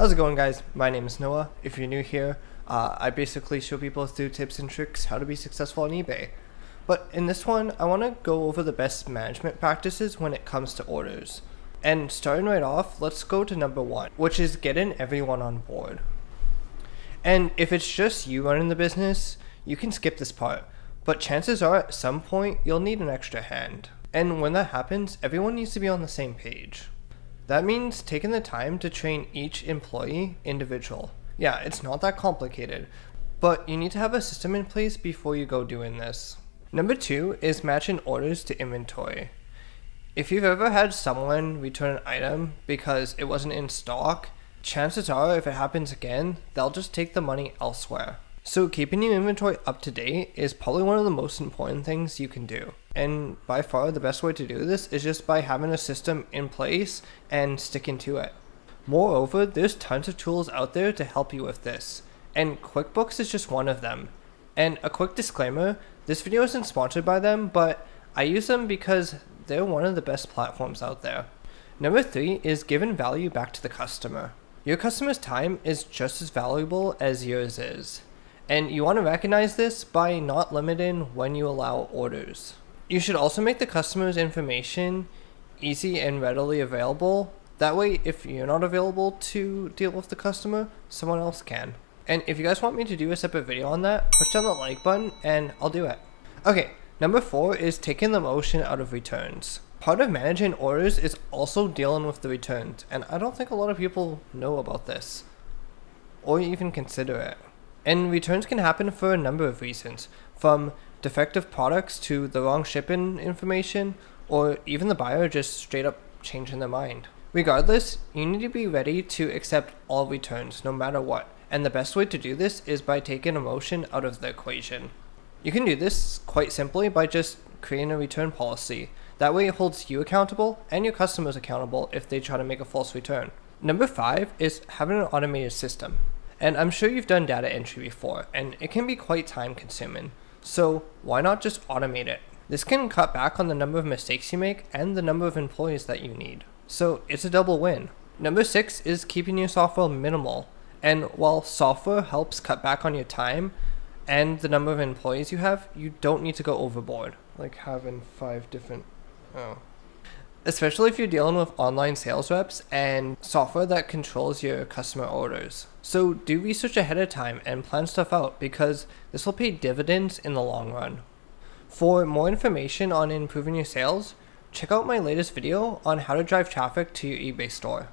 How's it going, guys? My name is Noah. If you're new here, I basically show people through tips and tricks how to be successful on eBay. But in this one, I want to go over the best management practices when it comes to orders. And starting right off, let's go to number one, which is getting everyone on board. And if it's just you running the business, you can skip this part, but chances are at some point you'll need an extra hand. And when that happens, everyone needs to be on the same page. That means taking the time to train each employee individual. Yeah, it's not that complicated, but you need to have a system in place before you go doing this. Number two is matching orders to inventory. If you've ever had someone return an item because it wasn't in stock, chances are if it happens again, they'll just take the money elsewhere. So keeping your inventory up to date is probably one of the most important things you can do. And by far the best way to do this is just by having a system in place and sticking to it. Moreover, there's tons of tools out there to help you with this, and QuickBooks is just one of them. And a quick disclaimer, this video isn't sponsored by them, but I use them because they're one of the best platforms out there. Number three is giving value back to the customer. Your customer's time is just as valuable as yours is. And you want to recognize this by not limiting when you allow orders. You should also make the customer's information easy and readily available. That way, if you're not available to deal with the customer, someone else can. And if you guys want me to do a separate video on that, push down the like button and I'll do it. Okay, number four is taking the emotion out of returns. Part of managing orders is also dealing with the returns, and I don't think a lot of people know about this or even consider it. And returns can happen for a number of reasons, from defective products to the wrong shipping information, or even the buyer just straight up changing their mind. Regardless, you need to be ready to accept all returns no matter what, and the best way to do this is by taking emotion out of the equation. You can do this quite simply by just creating a return policy. That way it holds you accountable and your customers accountable if they try to make a false return. Number five is having an automated system. And I'm sure you've done data entry before, and it can be quite time consuming. So why not just automate it? This can cut back on the number of mistakes you make and the number of employees that you need. So it's a double win. Number six is keeping your software minimal. And while software helps cut back on your time and the number of employees you have, you don't need to go overboard. Like having 5 different, especially if you're dealing with online sales reps and software that controls your customer orders. So do research ahead of time and plan stuff out, because this will pay dividends in the long run. For more information on improving your sales, check out my latest video on how to drive traffic to your eBay store.